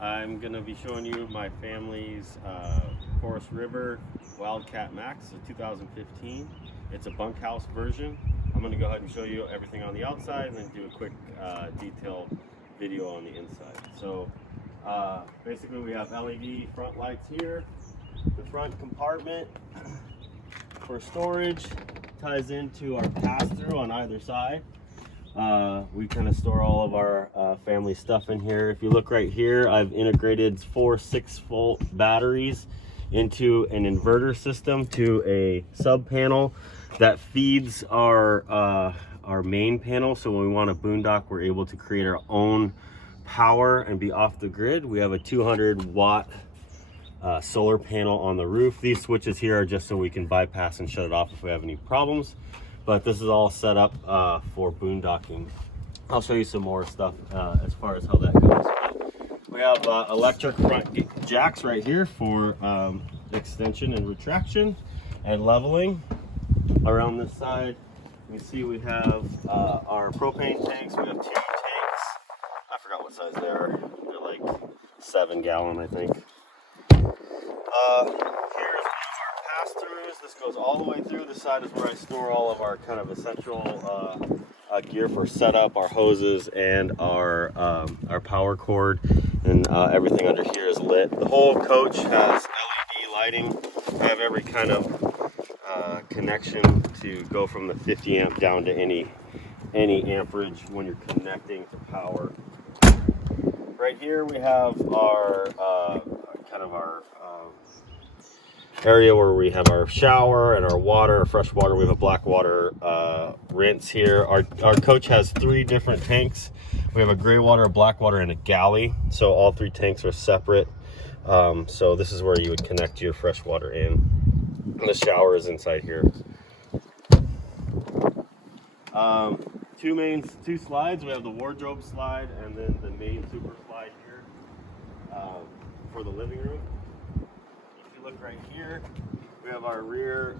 I'm going to be showing you my family's Forrest River Wildcat MAXX, a 2015. It's a bunkhouse version. I'm going to go ahead and show you everything on the outside and then do a quick detailed video on the inside. So basically we have LED front lights here. The front compartment for storage ties into our pass-through on either side. We kind of store all of our family stuff in here. If you look right here, I've integrated 4 6-volt batteries into an inverter system to a sub panel that feeds our main panel. So when we want to boondock, we're able to create our own power and be off the grid. We have a 200-watt solar panel on the roof. These switches here are just so we can bypass and shut it off if we have any problems. But this is all set up for boondocking. I'll show you some more stuff as far as how that goes. We have electric front jacks right here for extension and retraction and leveling. Around this side, you can see we have our propane tanks. We have 2 tanks. I forgot what size they are. They're like 7 gallon, I think. Here's our pass-throughs. This goes all the way through. This side is where I store all of our kind of essential gear for setup, our hoses and our power cord, and everything under here is lit. The whole coach has LED lighting. I have every kind of connection to go from the 50 amp down to any amperage when you're connecting to power. Right here we have our kind of our area where we have our shower and our water, our fresh water. We have a black water rinse here. Our coach has 3 different tanks. We have a gray water, a black water, and a galley. So all 3 tanks are separate. So this is where you would connect your fresh water in. And the shower is inside here. 2 slides. We have the wardrobe slide and then the main super slide here for the living room. If you look right here, we have our rear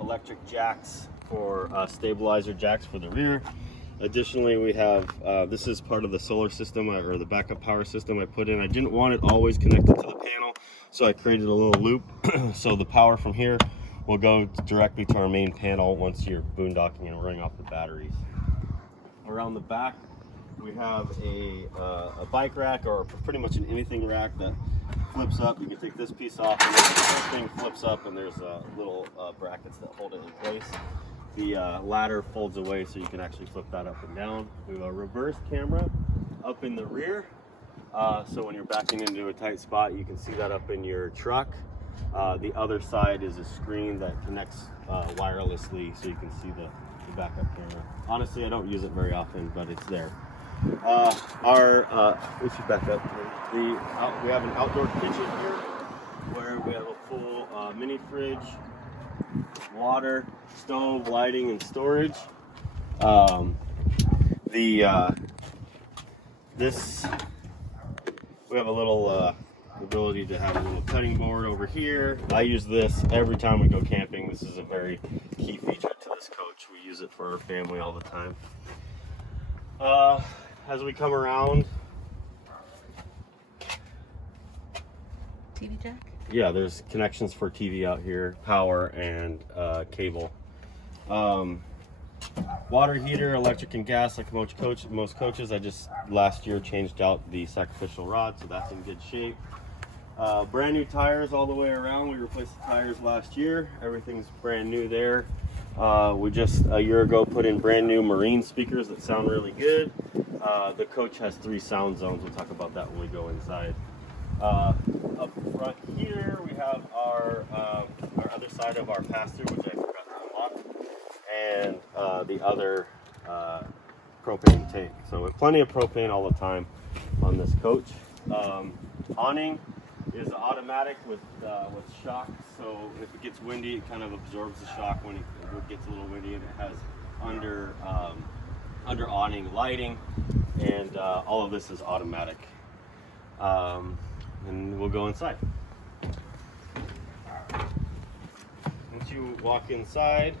electric jacks for stabilizer jacks for the rear. Additionally, we have this is part of the solar system or the backup power system I put in. I didn't want it always connected to the panel, so I created a little loop so the power from here will go directly to our main panel once you're boondocking and running off the batteries. Around the back, we have a bike rack, or pretty much an anything rack that flips up. You can take this piece off, and this thing flips up, and there's little brackets that hold it in place. The ladder folds away, so you can actually flip that up and down. We have a reverse camera up in the rear, so when you're backing into a tight spot, you can see that up in your truck. The other side is a screen that connects wirelessly, so you can see the backup camera. Honestly, I don't use it very often, but it's there. We should back up. We have an outdoor kitchen here where we have a full mini fridge, water, stove, lighting, and storage. We have a little ability to have a little cutting board over here. I use this every time we go camping. This is a very key feature to this coach. We use it for our family all the time. As we come around, TV jack? Yeah, there's connections for TV out here, power and cable. Water heater, electric and gas, like most coaches. I just last year changed out the sacrificial rod, so that's in good shape. Brand new tires all the way around. We replaced the tires last year. Everything's brand new there. We just a year ago put in brand new marine speakers that sound really good. The coach has 3 sound zones. We'll talk about that when we go inside. Up front here we have our other side of our pass-through, which I forgot to unlock, and the other propane tank. So with plenty of propane all the time on this coach. Awning is automatic with shock, so if it gets windy, it kind of absorbs the shock when it gets a little windy, and it has under awning lighting, and all of this is automatic. And we'll go inside. Once you walk inside,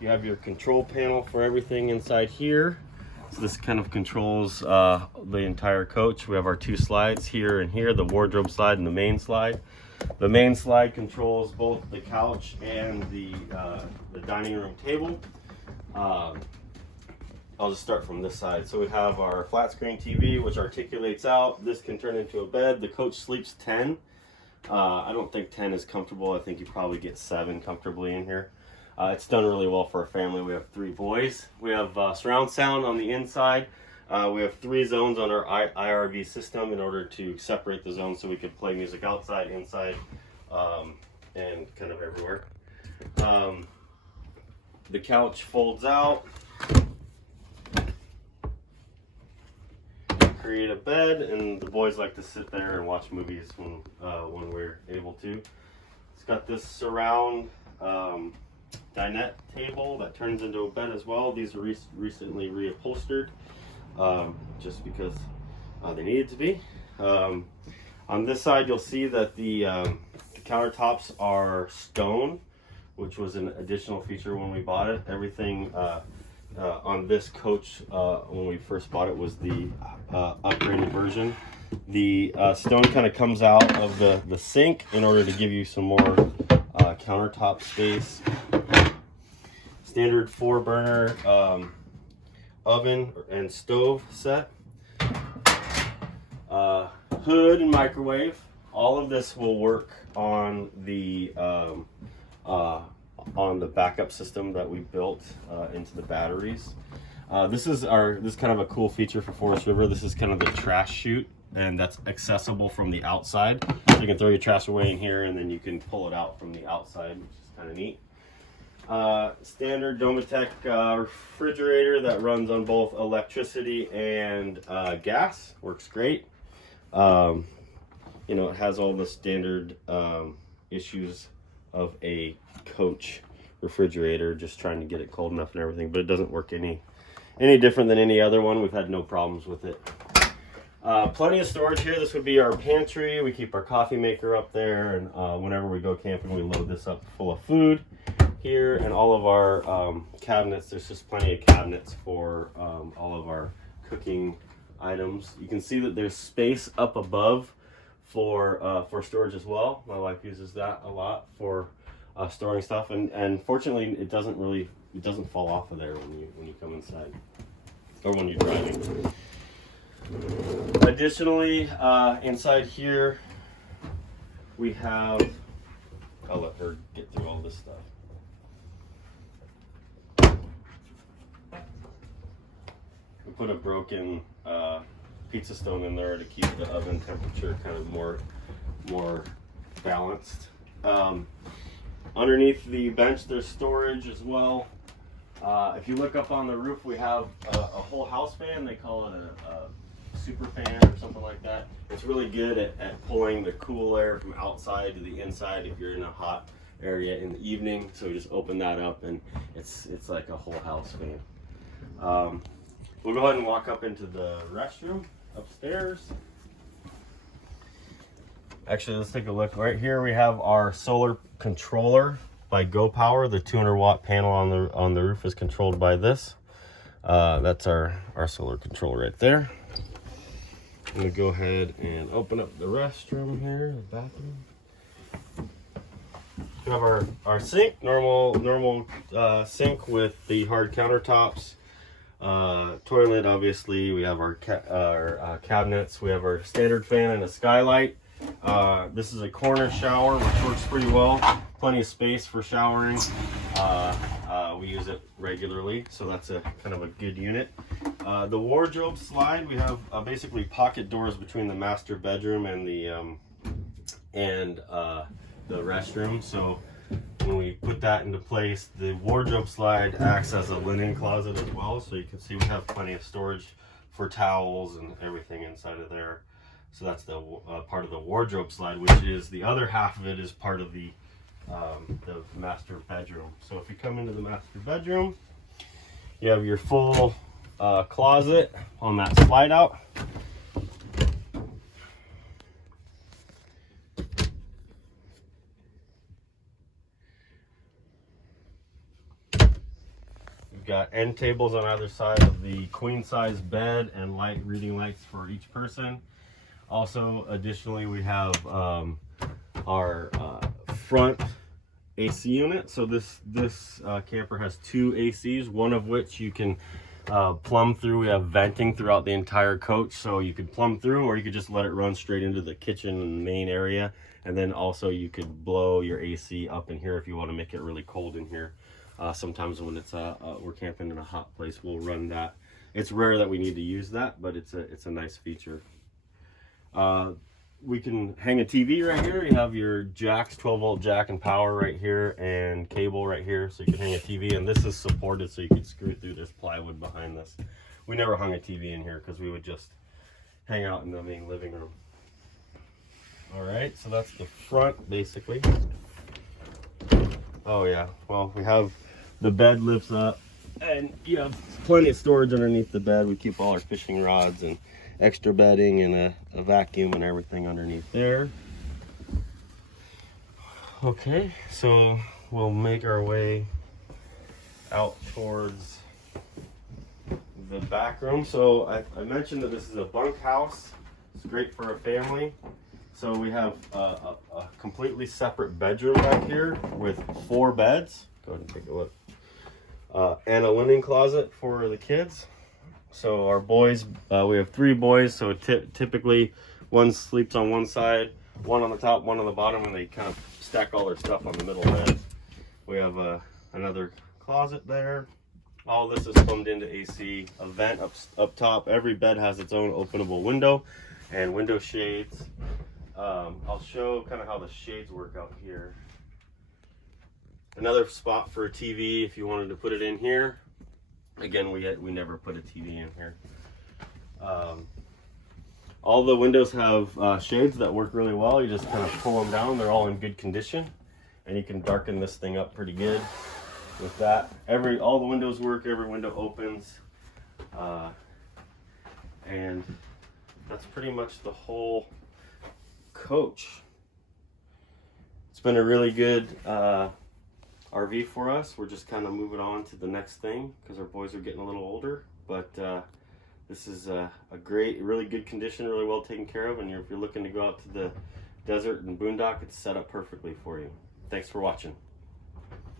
you have your control panel for everything inside here. So this kind of controls the entire coach. We have our 2 slides here and here, the wardrobe slide and the main slide. The main slide controls both the couch and the dining room table. I'll just start from this side. So we have our flat screen TV, which articulates out. This can turn into a bed. The coach sleeps 10. I don't think 10 is comfortable. I think you probably get 7 comfortably in here. It's done really well for a family. We have 3 boys. We have surround sound on the inside. We have 3 zones on our IRV system in order to separate the zones so we could play music outside, inside, and kind of everywhere. The couch folds out. Create a bed, and the boys like to sit there and watch movies when we're able to. It's got this surround dinette table that turns into a bed as well. These are recently reupholstered just because they needed to be. On this side, you'll see that the countertops are stone, which was an additional feature when we bought it. Everything on this coach when we first bought it was the upgraded version. The stone kind of comes out of the sink in order to give you some more countertop space. Standard 4-burner oven and stove set. Hood and microwave. All of this will work on the backup system that we built into the batteries. This is kind of a cool feature for Forrest River. This is kind of the trash chute, and that's accessible from the outside. So you can throw your trash away in here, and then you can pull it out from the outside, which is kind of neat. Standard Domatec refrigerator that runs on both electricity and gas. Works great. You know, it has all the standard issues of a coach refrigerator, just trying to get it cold enough and everything, but it doesn't work any different than any other one. We've had no problems with it. Plenty of storage here. This would be our pantry. We keep our coffee maker up there, and whenever we go camping, we load this up full of food here. And all of our cabinets, there's just plenty of cabinets for all of our cooking items. You can see that there's space up above for storage as well. My wife uses that a lot for storing stuff, and fortunately it doesn't fall off of there when you come inside or when you're driving. Additionally, inside here we have, I'll let her get through all this stuff. We put a broken pizza stone in there to keep the oven temperature kind of more balanced. Underneath the bench there's storage as well. If you look up on the roof, we have a whole house fan. They call it a super fan or something like that. It's really good at pulling the cool air from outside to the inside if you're in a hot area in the evening. So we just open that up, and it's like a whole house fan. We'll go ahead and walk up into the restroom upstairs. Actually, let's take a look. Right here we have our solar controller by Go Power. The 200-watt panel on the roof is controlled by this. That's our solar controller right there. I'm gonna go ahead and open up the restroom here, the bathroom. We have our sink, normal sink with the hard countertops. Toilet, obviously. We have our cabinets. We have our standard fan and a skylight. This is a corner shower, which works pretty well. Plenty of space for showering. We use it regularly, so that's a kind of a good unit. The wardrobe slide, we have basically pocket doors between the master bedroom and the restroom. So when we put that into place, the wardrobe slide acts as a linen closet as well. So you can see we have plenty of storage for towels and everything inside of there. So that's the part of the wardrobe slide, which is the other half of it is part of the master bedroom. So if you come into the master bedroom, you have your full closet on that slide out. We've got end tables on either side of the queen size bed and light reading lights for each person. Also, additionally, we have our front AC unit. So this camper has 2 ACs, one of which you can plumb through. We have venting throughout the entire coach, so you could plumb through, or you could just let it run straight into the kitchen and main area. And then also you could blow your AC up in here if you want to make it really cold in here. Sometimes when it's we're camping in a hot place, we'll run that. It's rare that we need to use that, but it's a nice feature. We can hang a TV right here. You have your jacks, 12-volt jack and power right here, and cable right here, so you can hang a TV. And this is supported, so you can screw through. There's plywood behind this. We never hung a TV in here because we would just hang out in the main living room. All right, so that's the front basically. Oh yeah, well, we have the bed lifts up, and you have plenty of storage underneath the bed. We keep all our fishing rods and extra bedding and a vacuum and everything underneath there. Okay, so we'll make our way out towards the back room. So I mentioned that this is a bunk house. It's great for a family. So we have a completely separate bedroom back here with 4 beds. Go ahead and take a look. And a linen closet for the kids. So our boys, we have 3 boys, so typically one sleeps on one side, one on the top, one on the bottom, and they kind of stack all their stuff on the middle bed. We have another closet there. All this is plumbed into AC, a vent up top. Every bed has its own openable window and window shades. I'll show kind of how the shades work out here. Another spot for a TV if you wanted to put it in here. Again, we never put a TV in here. All the windows have shades that work really well. You just kind of pull them down. They're all in good condition, and you can darken this thing up pretty good with that. All the windows work. Every window opens, and that's pretty much the whole coach. It's been a really good RV for us. We're just kind of moving on to the next thing because our boys are getting a little older, but this is a great, really good condition, really well taken care of, and if you're looking to go out to the desert and boondock, it's set up perfectly for you. Thanks for watching.